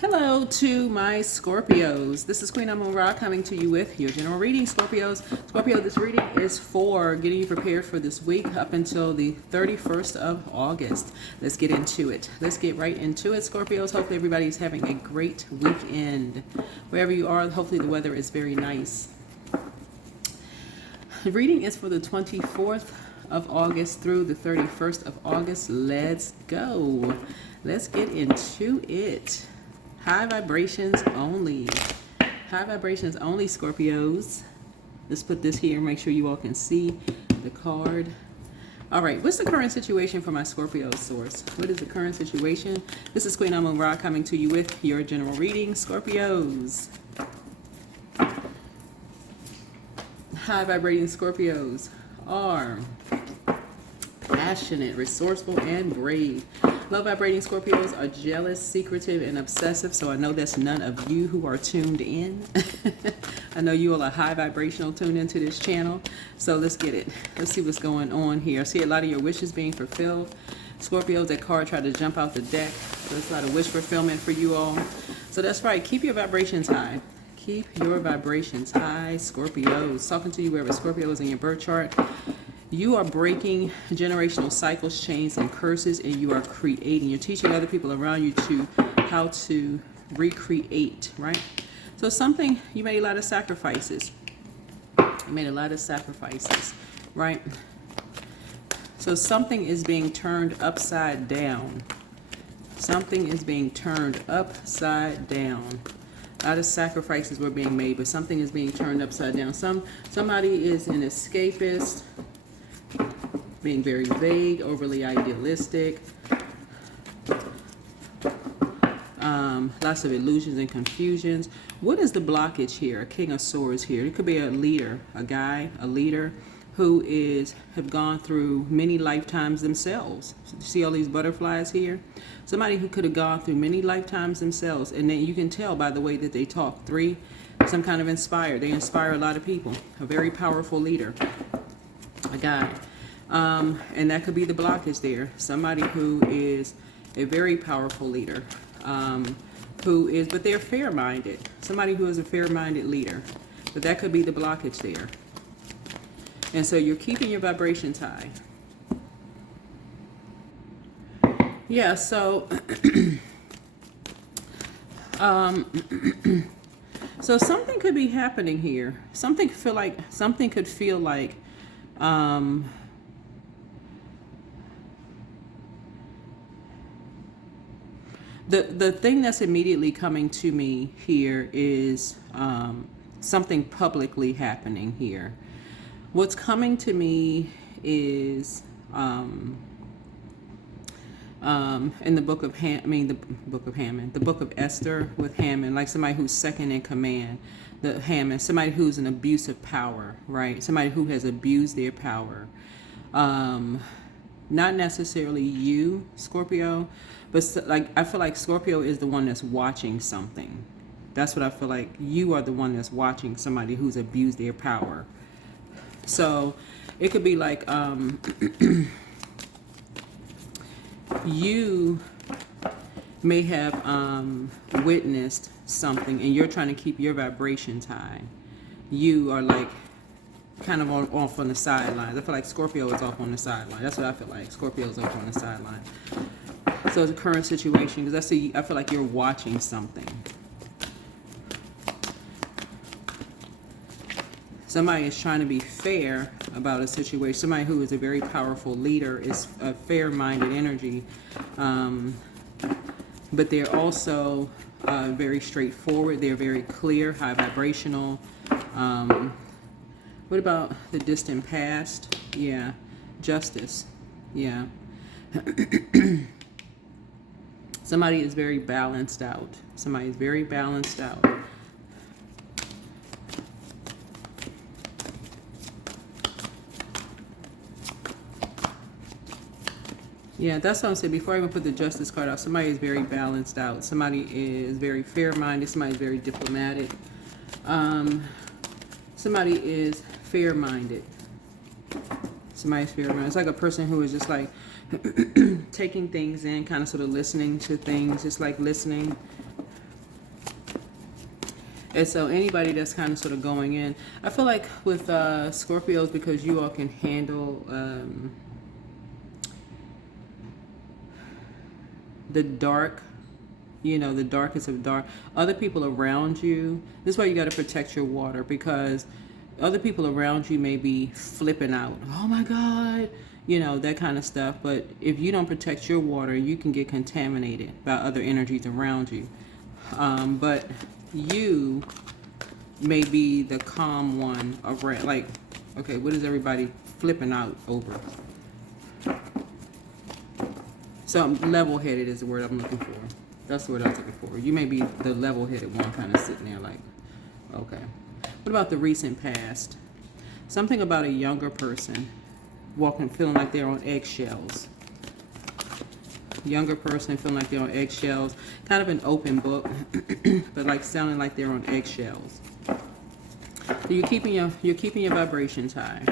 Hello to my Scorpios. This is Queen Amun Ra coming to you with your general reading, Scorpios. Scorpio, this reading is for getting you prepared for this week up until the 31st of August. Let's get into it. Let's get right into it, Scorpios. Hopefully everybody's having a great weekend. Wherever you are, hopefully the weather is very nice. The reading is for the 24th of August through the 31st of August. Let's go. Let's get into it. High vibrations only. High vibrations only, Scorpios. Let's put this here. Make sure you all can see the card. All right. What's the current situation for my Scorpio source? What is the current situation? This is Queen Amun Ra coming to you with your general reading, Scorpios. High vibrating Scorpios are passionate, resourceful, and brave. Low vibrating Scorpios are jealous, secretive, and obsessive. So I know that's none of you who are tuned in. I know you all are high vibrational tuned into this channel. So let's get it. Let's see what's going on here. I see a lot of your wishes being fulfilled. Scorpios, that card tried to jump out the deck. There's a lot of wish fulfillment for you all. So that's right. Keep your vibrations high. Keep your vibrations high, Scorpios. Talking to you wherever Scorpio is in your birth chart. You are breaking generational cycles, chains, and curses, and you are creating. You're teaching other people around you how to recreate, right? So something, you made a lot of sacrifices. You made a lot of sacrifices, right? So something is being turned upside down. Something is being turned upside down. A lot of sacrifices were being made, but something is being turned upside down. Somebody is an escapist, being very vague, overly idealistic, lots of illusions and confusions. What is the blockage here? A King of Swords here. It could be a leader, a guy, a leader who have gone through many lifetimes themselves. See all these butterflies here? Somebody who could have gone through many lifetimes themselves, and then you can tell by the way that they talk. 3, some kind of inspired. They inspire a lot of people. A very powerful leader, a guy. And that could be the blockage there. Somebody who is a very powerful leader, but they're fair-minded. Somebody who is a fair-minded leader. But that could be the blockage there. And so you're keeping your vibrations high. Yeah, so so something could be happening here. Something could feel like the thing that's immediately coming to me here is something publicly happening here. What's coming to me is in the book of the book of Esther with Haman, like somebody who's second in command. The Haman, somebody who's an abuse of power, right? Somebody who has abused their power. Not necessarily you, Scorpio, but like I feel like Scorpio is the one that's watching something. That's what I feel like. You are the one that's watching somebody who's abused their power. So it could be like you may have witnessed something and you're trying to keep your vibrations high. You are like kind of off on the sidelines. I feel like Scorpio is off on the sideline. That's what I feel like. Scorpio is off on the sideline. So it's a current situation because I feel like you're watching something. Somebody is trying to be fair about a situation. Somebody who is a very powerful leader is a fair-minded energy. But they're also very straightforward. They're very clear, high vibrational. What about the distant past? Yeah. Justice. Yeah. Somebody is very balanced out. Somebody is very balanced out. Yeah, that's what I'm saying. Before I even put the Justice card out, somebody is very balanced out. Somebody is very fair-minded. Somebody is very diplomatic. Somebody is fair-minded. Somebody's fair-minded. It's like a person who is just like taking things in, kind of sort of listening to things, just like listening And so anybody that's kind of sort of going in, I feel like with Scorpios, because you all can handle the dark, you know, the darkest of dark. Other people around you, this is why you got to protect your water, because other people around you may be flipping out. Oh my God, you know, that kind of stuff. But if you don't protect your water, you can get contaminated by other energies around you. But you may be the calm one around. Like, okay, what is everybody flipping out over? So level-headed is the word I'm looking for. That's the word I'm looking for. You may be the level-headed one, kind of sitting there like, okay. What about the recent past? Something about a younger person walking, feeling like they're on eggshells. Younger person feeling like they're on eggshells. Kind of an open book, but like sounding like they're on eggshells. So you're keeping your vibrations high.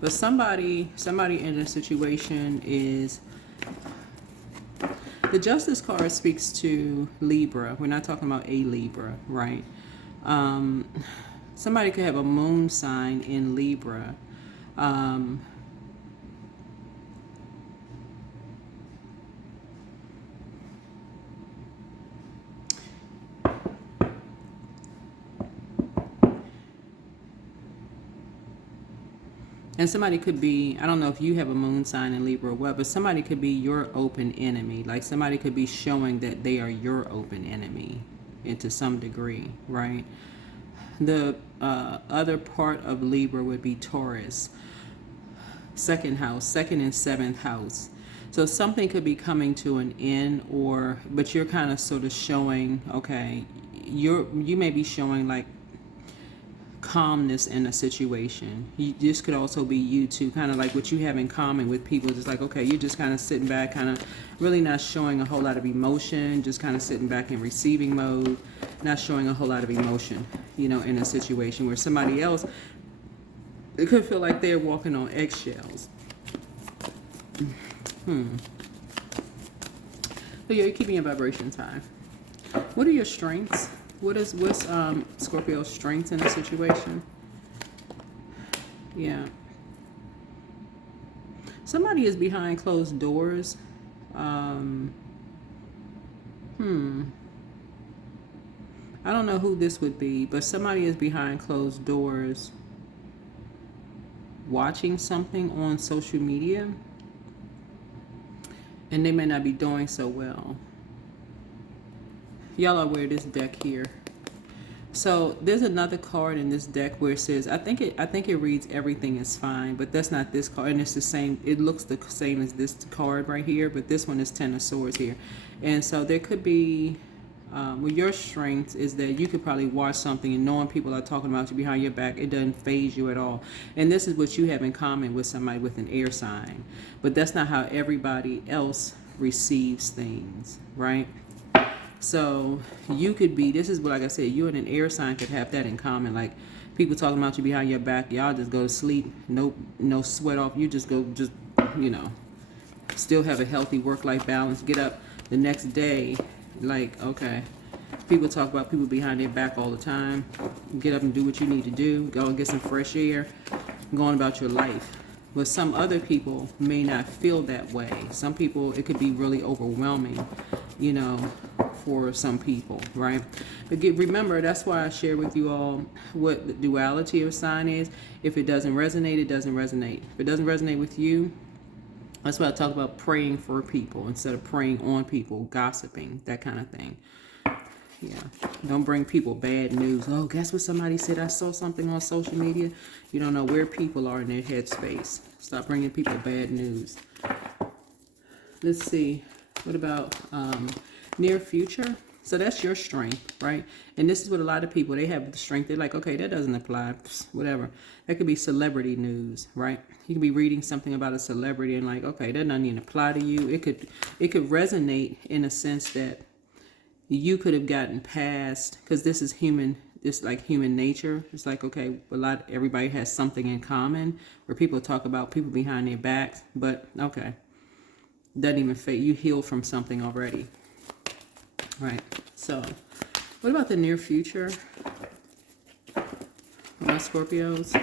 But somebody in a situation is. The Justice card speaks to Libra. We're not talking about a Libra, right? Somebody could have a moon sign in Libra. And somebody could be, I don't know if you have a moon sign in Libra or what, but somebody could be your open enemy. Like somebody could be showing that they are your open enemy to some degree, right? The other part of Libra would be Taurus. Second house, second and seventh house. So something could be coming to an end, but you're kind of sort of showing, okay, you may be showing like calmness in a situation. This could also be you too, kind of like what you have in common with people. Just like, okay, you're just kind of sitting back, kind of really not showing a whole lot of emotion, just kind of sitting back in receiving mode, not showing a whole lot of emotion, you know, in a situation where somebody else, it could feel like they're walking on eggshells. So you're keeping your vibrations high. What are your strengths? What's Scorpio's strengths in a situation? Yeah. Somebody is behind closed doors. I don't know who this would be, but somebody is behind closed doors watching something on social media, and they may not be doing so well. Y'all are aware of this deck here. So there's another card in this deck where it says, I think it reads everything is fine, but that's not this card, and it's the same. It looks the same as this card right here, but this one is Ten of Swords here, and so there could be. Well, your strength is that you could probably watch something and knowing people are talking about you behind your back, it doesn't faze you at all. And this is what you have in common with somebody with an air sign, but that's not how everybody else receives things, right? So you could be, this is what, like I said, you and an air sign could have that in common. Like people talking about you behind your back, y'all just go to sleep, no sweat off. You just go, you know, still have a healthy work-life balance. Get up the next day, like, okay. People talk about people behind their back all the time. Get up and do what you need to do. Go and get some fresh air. Go on about your life. But some other people may not feel that way. Some people, it could be really overwhelming, you know, for some people, right? But remember, that's why I share with you all what the duality of a sign is. If it doesn't resonate, it doesn't resonate. If it doesn't resonate with you, that's why I talk about praying for people instead of praying on people, gossiping, that kind of thing. Yeah, don't bring people bad news. Oh, guess what somebody said? I saw something on social media. You don't know where people are in their headspace. Stop bringing people bad news. Let's see. What about near future? So that's your strength, right? And this is what a lot of people, they have the strength. They're like, okay, that doesn't apply. Whatever. That could be celebrity news, right? You could be reading something about a celebrity and like, okay, that doesn't even apply to you. It could resonate in a sense that you could have gotten past, because this is human. It's like human nature. It's like, okay, everybody has something in common where people talk about people behind their backs, but okay, doesn't even fade. You heal from something already, right? So What about the near future for my Scorpios?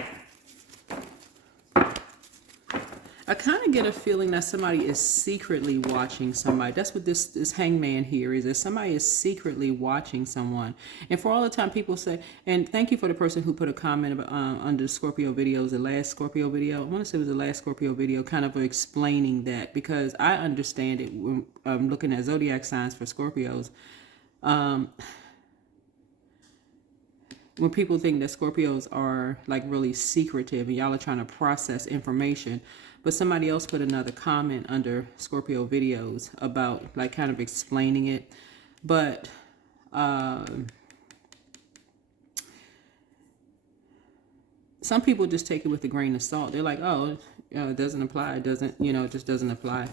I kind of get a feeling that somebody is secretly watching somebody. That's what this hangman here is. That somebody is secretly watching someone. And for all the time people say, and thank you for the person who put a comment about, under the Scorpio videos, the last Scorpio video. I want to say it was the last Scorpio video, kind of explaining that, because I understand it when I'm looking at zodiac signs for Scorpios. When people think that Scorpios are like really secretive and y'all are trying to process information, but somebody else put another comment under Scorpio videos about like kind of explaining it. But some people just take it with a grain of salt. They're like, oh, it doesn't apply. It doesn't, it just doesn't apply.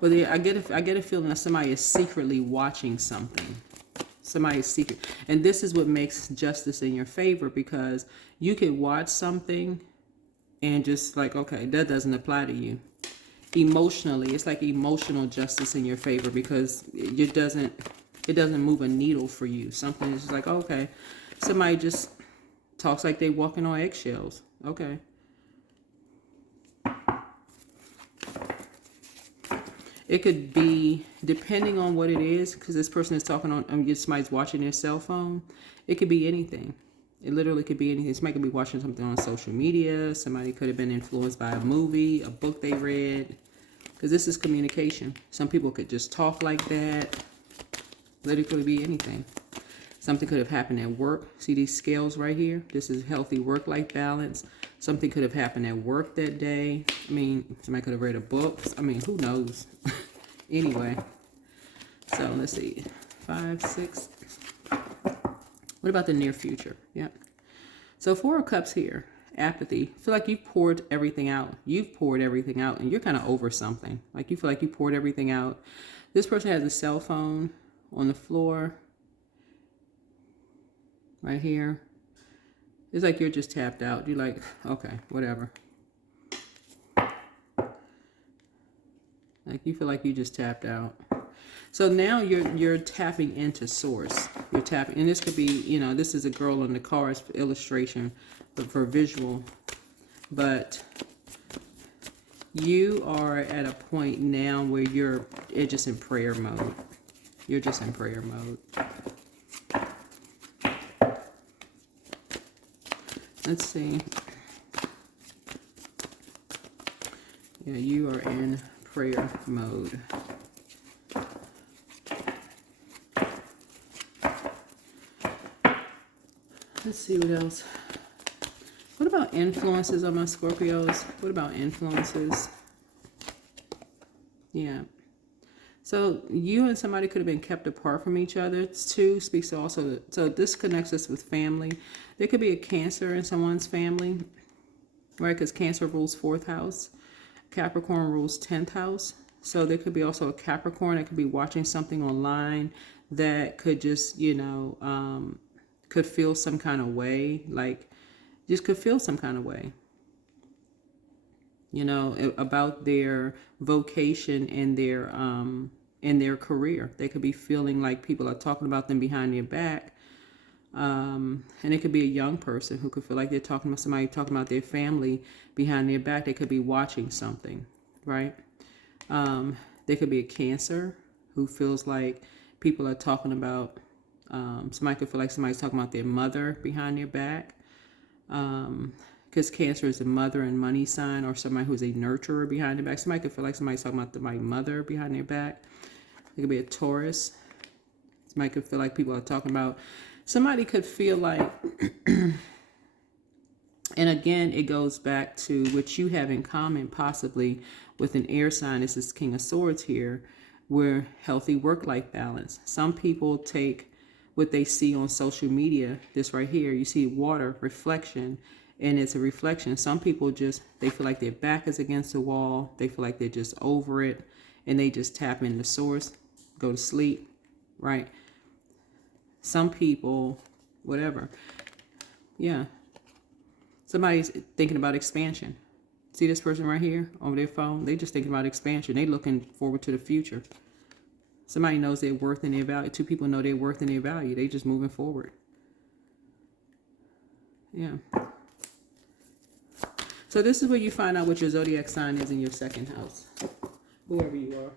But I get a feeling that somebody is secretly watching something. Somebody's secret. And this is what makes justice in your favor, because you could watch something and just like, okay, that doesn't apply to you. Emotionally, it's like emotional justice in your favor, because it doesn't move a needle for you. Something is just like, okay, somebody just talks like they walking on eggshells. Okay. It could be, depending on what it is, because this person is talking on, somebody's watching their cell phone. It could be anything. It literally could be anything. Somebody could be watching something on social media. Somebody could have been influenced by a movie, a book they read. Because this is communication. Some people could just talk like that. Literally could be anything. Something could have happened at work. See these scales right here? This is healthy work-life balance. Something could have happened at work that day. I mean, somebody could have read a book. I mean, who knows? Anyway. So, let's see. 5, 6. What about the near future? Yeah. So, 4 of Cups here. Apathy. Feel like you've poured everything out. You've poured everything out, and you're kind of over something. Like, you feel like you poured everything out. This person has a cell phone on the floor. Right here. It's like you're just tapped out. You're like, okay, whatever. Like you feel like you just tapped out. So now you're tapping into source. You're tapping, and this could be, this is a girl in the cards for illustration, but for visual. But you are at a point now where you're just in prayer mode. You're just in prayer mode. Let's see. Yeah, you are in prayer mode. Let's see what else. What about influences on my Scorpios? What about influences? Yeah. So you and somebody could have been kept apart from each other. Two speaks also, so this connects us with family. There could be a Cancer in someone's family, right? Because Cancer rules 4th house. Capricorn rules 10th house. So there could be also a Capricorn that could be watching something online that could just, could feel some kind of way, like just could feel some kind of way, about their vocation and their career. They could be feeling like people are talking about them behind their back. And it could be a young person who could feel like they're talking about somebody talking about their family behind their back. They could be watching something, right? There could be a Cancer who feels like people are talking about, somebody could feel like somebody's talking about their mother behind their back. Because Cancer is a mother and money sign, or somebody who's a nurturer behind their back. Somebody could feel like somebody's talking about my mother behind their back. It could be a Taurus. Somebody could feel like people are talking about, somebody could feel like, and again, it goes back to what you have in common possibly with an air sign. This is King of Swords here, where healthy work-life balance. Some people take what they see on social media, this right here, you see water, reflection, and it's a reflection. Some people they feel like their back is against the wall. They feel like they're just over it, and they just tap into source, go to sleep, right? Some people, whatever. Yeah. Somebody's thinking about expansion. See this person right here on their phone? They just thinking about expansion. They looking forward to the future. Somebody knows their worth and their value. Two people know their worth and their value. They just moving forward. Yeah. So this is where you find out what your zodiac sign is in your second house. Whoever you are.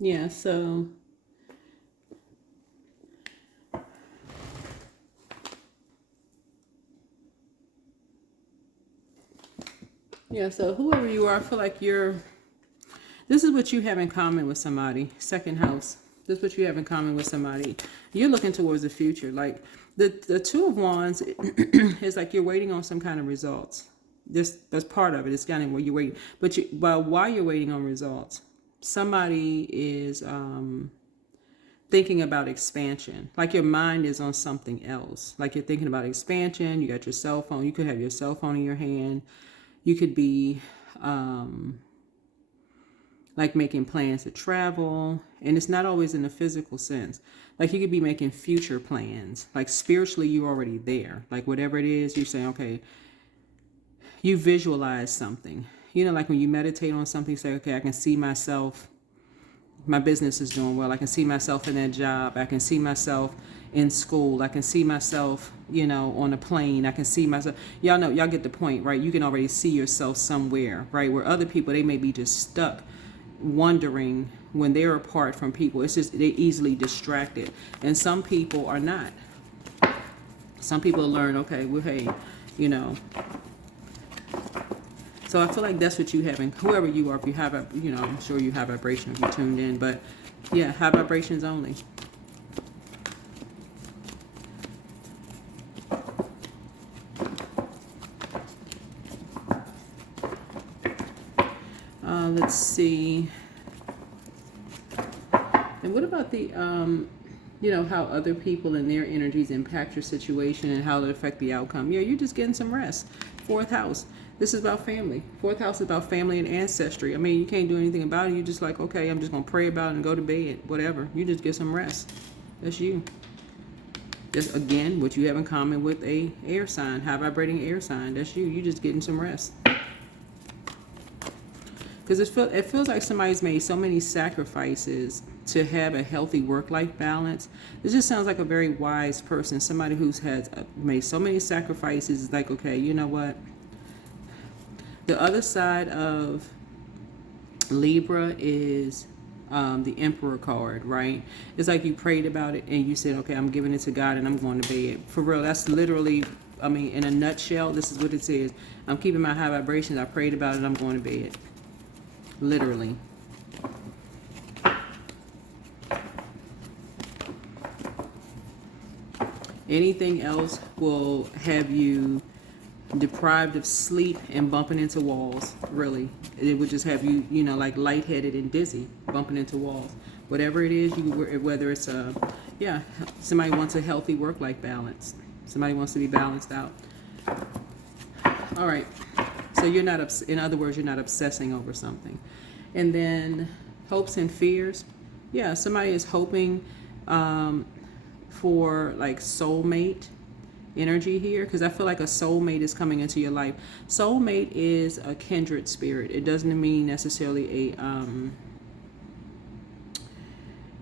Yeah, so whoever you are, I feel like this is what you have in common with somebody. Second house. This is what you have in common with somebody. You're looking towards the future. Like the Two of Wands is like you're waiting on some kind of results. That's part of it. It's kind of where you're waiting. But while you're waiting on results, somebody is thinking about expansion. Like your mind is on something else. Like you're thinking about expansion. You got your cell phone. You could have your cell phone in your hand. You could be like making plans to travel. And it's not always in a physical sense. Like you could be making future plans. Like spiritually, you're already there. Like whatever it is, you're saying, okay, you visualize something. You know, like when you meditate on something, you say, okay, I can see myself. My business is doing well. I can see myself in that job. I can see myself in school. I can see myself, you know, on a plane. I can see myself. Y'all know, y'all get the point, right? You can already see yourself somewhere, right? Where other people, they may be just stuck wondering when they're apart from people. It's just, they're easily distracted. And some people are not. Some people learn, okay, well, hey, you know. So I feel like that's what you have in whoever you are. If you have a, you know, I'm sure you have vibration if you tuned in, but yeah, high vibrations only. Let's see. And what about the, you know, how other people and their energies impact your situation and how they affect the outcome? Yeah, you're just getting some rest. Fourth house. This is about family. Fourth house is about family and ancestry. I mean, you can't do anything about it. You're just like, okay, I'm just going to pray about it and go to bed. Whatever. You just get some rest. That's you. Just, again, what you have in common with a air sign, high vibrating air sign. That's you. You're just getting some rest. Because it feels like somebody's made so many sacrifices to have a healthy work-life balance. This just sounds like a very wise person. Somebody who's made so many sacrifices. Is like, okay, you know what? The other side of Libra is the Emperor card, right? It's like you prayed about it and you said, okay, I'm giving it to God and I'm going to bed. For real, that's literally, I mean, in a nutshell, this is what it says. I'm keeping my high vibrations. I prayed about it. I'm going to bed. Literally. Anything else will have you deprived of sleep and bumping into walls. Really, it would just have you, you know, like lightheaded and dizzy, bumping into walls. Whatever it is, whether it's yeah, somebody wants a healthy work-life balance. Somebody wants to be balanced out. All right. So you're not, in other words, you're not obsessing over something. And then hopes and fears. Yeah, somebody is hoping for like soulmate energy here, because I feel like a soulmate is coming into your life. Soulmate is a kindred spirit. It doesn't mean necessarily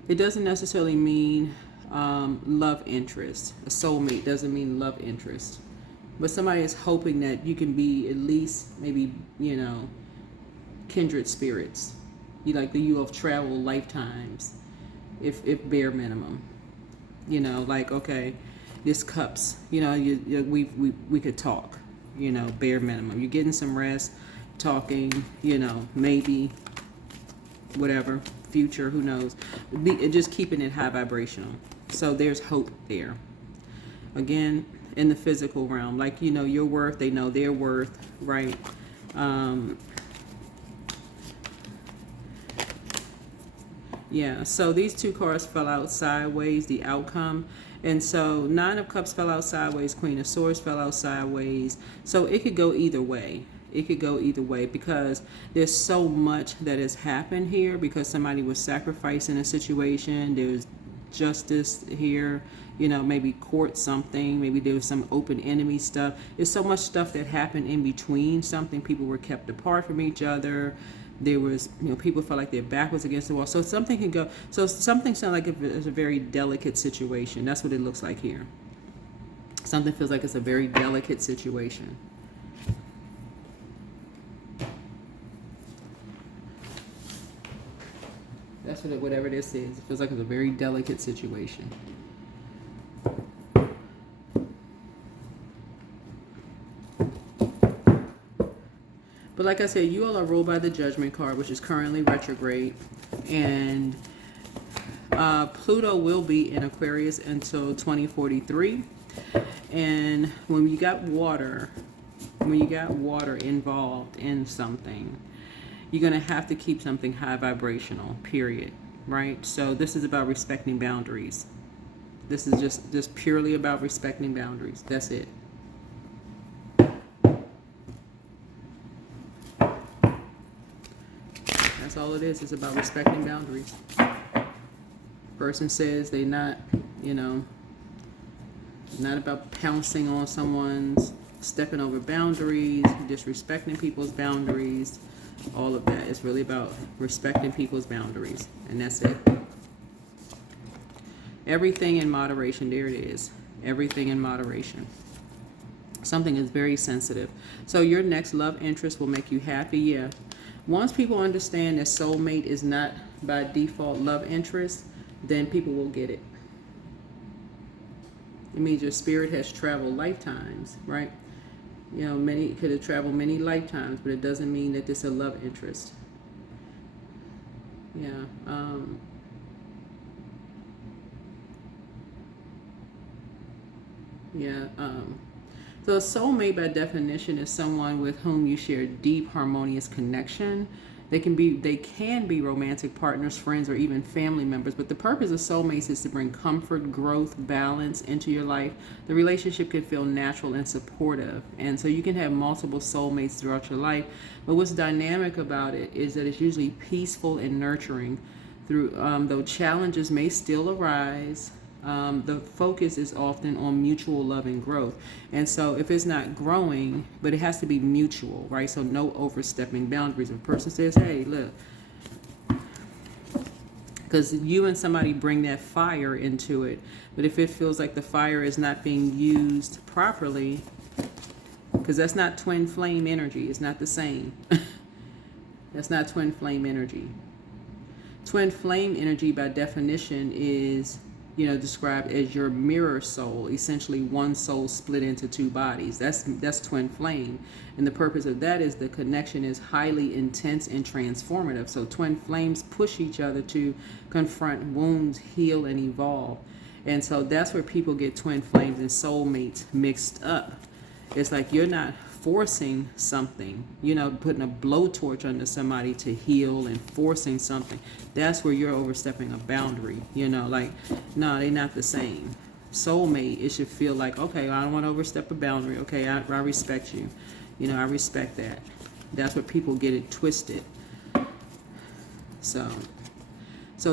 it doesn't necessarily mean love interest. A soulmate doesn't mean love interest. But somebody is hoping that you can be at least maybe, you know, kindred spirits. You have traveled lifetimes, if bare minimum. You know, like, okay, this cups, you know, we could talk, you know, bare minimum. You're getting some rest, talking, you know, maybe, whatever, future, who knows. Just keeping it high vibrational. So there's hope there. Again, in the physical realm, like, you know, your worth, they know their worth, right? Yeah, so these two cards fell out sideways, the outcome. And so Nine of Cups fell out sideways, Queen of Swords fell out sideways. So it could go either way. It could go either way because there's so much that has happened here because somebody was sacrificing a situation. There's justice here, you know, maybe court something, maybe there was some open enemy stuff. There's so much stuff that happened in between something. People were kept apart from each other. There was, you know, people felt like their back was against the wall. So something can go, so something sounds like it's a very delicate situation. That's what it looks like here. Something feels like it's a very delicate situation. That's what whatever this is. It feels like it's a very delicate situation. But like I said, you all are ruled by the Judgment card, which is currently retrograde. And Pluto will be in Aquarius until 2043. And when you got water involved in something, you're going to have to keep something high vibrational, period. Right? So this is about respecting boundaries. This is just purely about respecting boundaries. That's it. That's all it is. It's about respecting boundaries. Person says they're not, you know, not about pouncing on someone's, stepping over boundaries, disrespecting people's boundaries. All of that. It's really about respecting people's boundaries. And that's it. Everything in moderation. There it is. Everything in moderation. Something is very sensitive. So your next love interest will make you happy. Yeah. Once people understand that soulmate is not by default love interest, then people will get it. It means your spirit has traveled lifetimes, right? You know, many could have traveled many lifetimes, but it doesn't mean that this is a love interest. Yeah. So a soulmate by definition is someone with whom you share deep harmonious connection. They can be romantic partners, friends, or even family members. But the purpose of soulmates is to bring comfort, growth, balance into your life. The relationship can feel natural and supportive. And so you can have multiple soulmates throughout your life. But what's dynamic about it is that it's usually peaceful and nurturing. Though challenges may still arise, the focus is often on mutual love and growth. And so if it's not growing, but it has to be mutual, right? So no overstepping boundaries. If a person says, hey, look, because you and somebody bring that fire into it. But if it feels like the fire is not being used properly, because that's not twin flame energy. It's not the same. That's not twin flame energy. Twin flame energy by definition is, you know, described as your mirror soul, essentially one soul split into two bodies. That's twin flame. And the purpose of that is the connection is highly intense and transformative. So twin flames push each other to confront wounds, heal, and evolve. And so that's where people get twin flames and soulmates mixed up. It's like you're not forcing something, you know, putting a blowtorch under somebody to heal and forcing something. That's where you're overstepping a boundary, you know, like, no, they're not the same. Soulmate, it should feel like, okay, I don't want to overstep a boundary. Okay, I respect you. You know, I respect that. That's what people get it twisted. So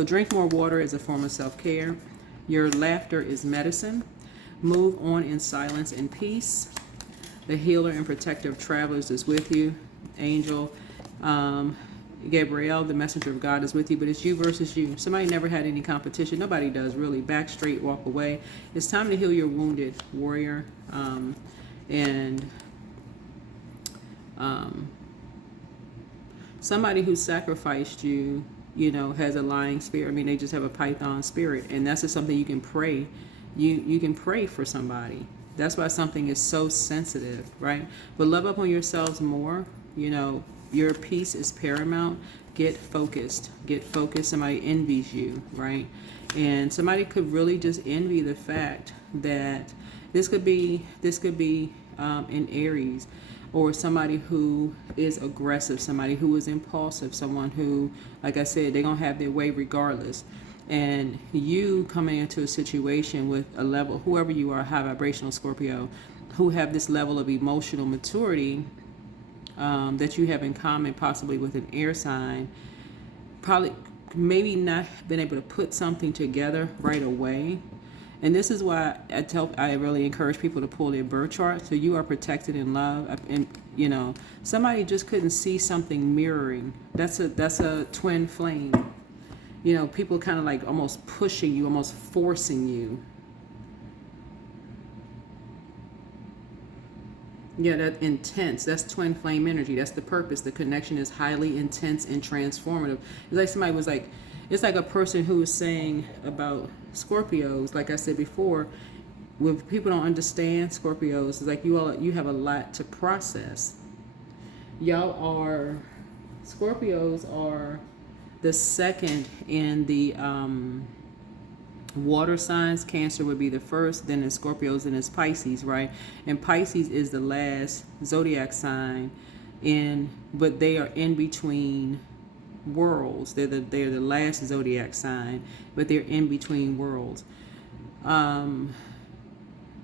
drink more water as a form of self-care. Your laughter is medicine. Move on in silence and peace. The healer and protector of travelers is with you. Angel Gabriel, the messenger of God, is with you, but it's you versus you. Somebody never had any competition. Nobody does, really. Back straight, walk away. It's time to heal your wounded warrior. Somebody who sacrificed you, you know, has a lying spirit. I mean, they just have a python spirit, and that's just something you can pray. You can pray for somebody. That's why something is so sensitive, right? But love up on yourselves more. You know, your peace is paramount. Get focused. Get focused. Somebody envies you, right? And somebody could really just envy the fact that this could be in Aries, or somebody who is aggressive, somebody who is impulsive, someone who, like I said, they're going to have their way regardless. And you coming into a situation with a level, whoever you are, high vibrational Scorpio, who have this level of emotional maturity that you have in common possibly with an air sign, probably maybe not been able to put something together right away. And this is why I really encourage people to pull their birth chart. So you are protected in love. And, you know, somebody just couldn't see something mirroring. That's a twin flame. You know, people kind of like almost pushing you, almost forcing you. Yeah, that intense. That's twin flame energy. That's the purpose. The connection is highly intense and transformative. It's like somebody was like, it's like a person who was saying about Scorpios, like I said before, when people don't understand Scorpios, it's like you have a lot to process. Scorpios are the second in the water signs. Cancer would be the first, then it's Scorpios, and it's Pisces, right? And Pisces is the last zodiac sign but they are in between worlds. They're the last zodiac sign, but they're in between worlds.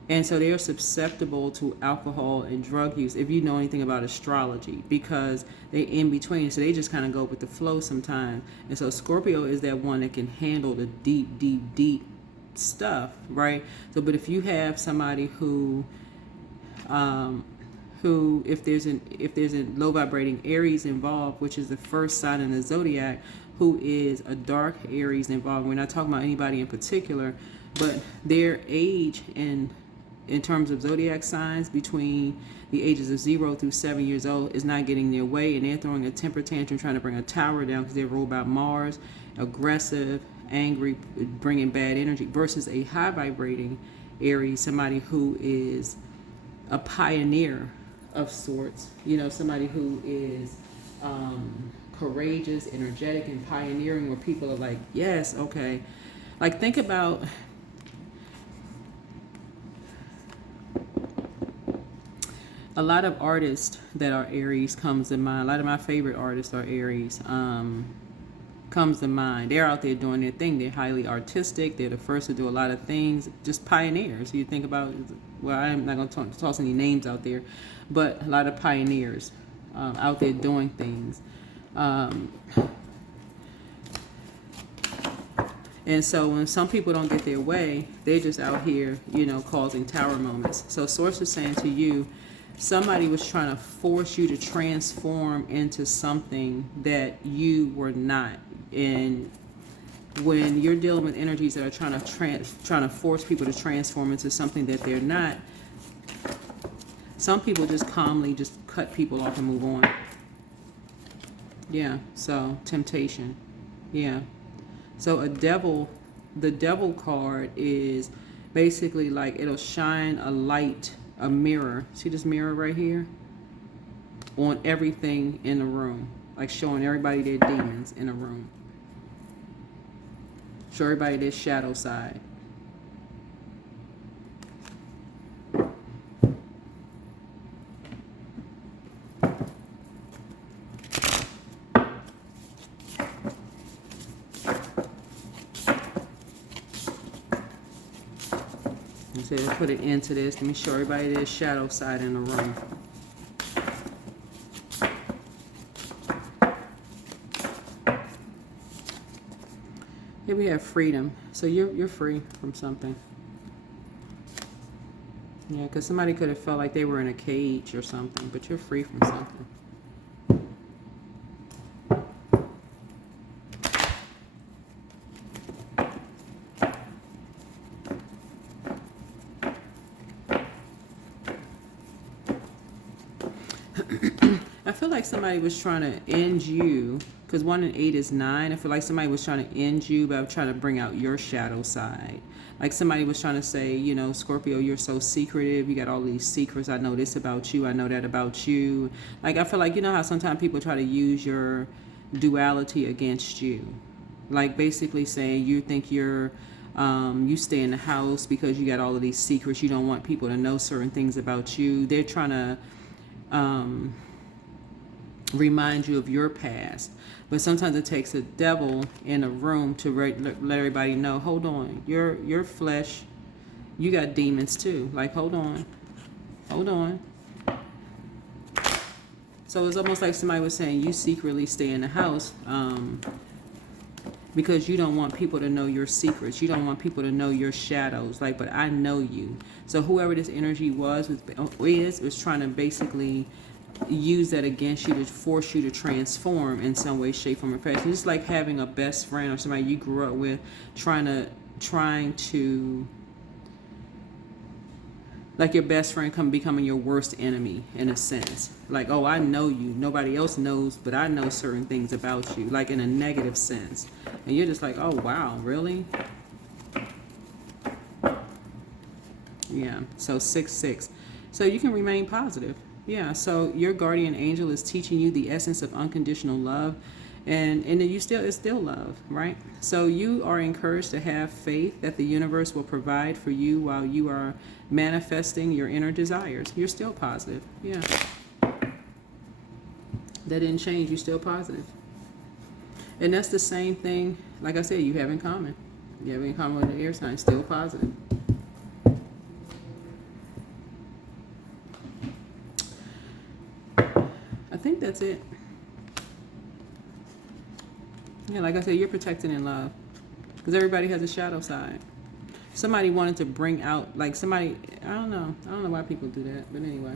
And so they are susceptible to alcohol and drug use, if you know anything about astrology, because they're in between. So they just kind of go with the flow sometimes. And so Scorpio is that one that can handle the deep, deep, deep stuff, right? So, but if you have somebody who if there's a low vibrating Aries involved, which is the first sign in the zodiac, who is a dark Aries involved, we're not talking about anybody in particular, but their age in terms of zodiac signs between the ages of 0 through 7 years old is not getting their way, and they're throwing a temper tantrum, trying to bring a tower down because they're ruled by Mars, aggressive, angry, bringing bad energy, versus a high vibrating Aries, somebody who is a pioneer of sorts, you know, somebody who is courageous, energetic, and pioneering, where people are like, yes, okay. Like, think about a lot of artists that are Aries comes to mind. A lot of my favorite artists are Aries. Comes to mind. They're out there doing their thing. They're highly artistic. They're the first to do a lot of things. Just pioneers. You think about, well, I'm not going to toss any names out there, but a lot of pioneers out there doing things. And so when some people don't get their way, they're just out here, you know, causing tower moments. So Source is saying to you, somebody was trying to force you to transform into something that you were not. And when you're dealing with energies that are trying to force people to transform into something that they're not, some people just calmly just cut people off and move on. Yeah, so temptation. Yeah. So the devil card is basically like it'll shine a light, a mirror. See this mirror right here? On everything in the room. Like showing everybody their demons in a room. Show everybody their shadow side. So let's put an end to this. Let me show everybody their shadow side in the room. Here we have freedom. So you're free from something. Yeah, because somebody could have felt like they were in a cage or something, but you're free from something. I feel like somebody was trying to end you, because 1 and 8 is 9. I feel like somebody was trying to end you by trying to bring out your shadow side. Like somebody was trying to say, you know, Scorpio, you're so secretive. You got all these secrets. I know this about you. I know that about you. Like, I feel like, you know how sometimes people try to use your duality against you. Like basically saying you think you stay in the house because you got all of these secrets. You don't want people to know certain things about you. They're trying to remind you of your past. But sometimes it takes a devil in a room to let everybody know, hold on, your flesh, you got demons too. Like, hold on. So it's almost like somebody was saying you secretly stay in the house because you don't want people to know your secrets. You don't want people to know your shadows. Like, but I know you. So whoever this energy was trying to basically use that against you to force you to transform in some way, shape, form, or fashion. It's like having a best friend or somebody you grew up with trying to like your best friend becoming your worst enemy in a sense. Like, oh, I know you. Nobody else knows, but I know certain things about you, like in a negative sense. And you're just like, oh, wow, really? Yeah, so 6-6. So you can remain positive. Yeah, so your guardian angel is teaching you the essence of unconditional love. And it's still love, right? So you are encouraged to have faith that the universe will provide for you while you are manifesting your inner desires. You're still positive. Yeah. That didn't change. You're still positive. And that's the same thing, like I said, you have in common. You have in common with the air sign, still positive. I think that's it. Yeah, like I said, you're protected in love. Because everybody has a shadow side. Somebody wanted to bring out, like somebody, I don't know why people do that, but anyway.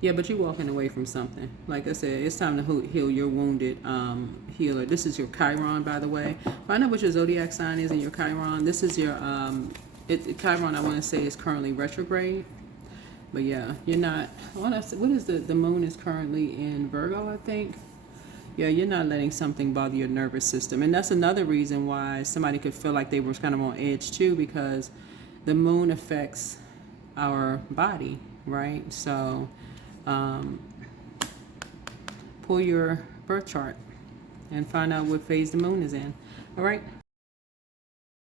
Yeah, but you're walking away from something. Like I said, it's time to heal your wounded healer. This is your Chiron, by the way. Find out what your zodiac sign is in your Chiron. This is your, Chiron, I want to say, is currently retrograde. But yeah, you're not, what is the moon is currently in Virgo, I think. Yeah, you're not letting something bother your nervous system. And that's another reason why somebody could feel like they were kind of on edge too, because the moon affects our body, right? So pull your birth chart and find out what phase the moon is in. All right.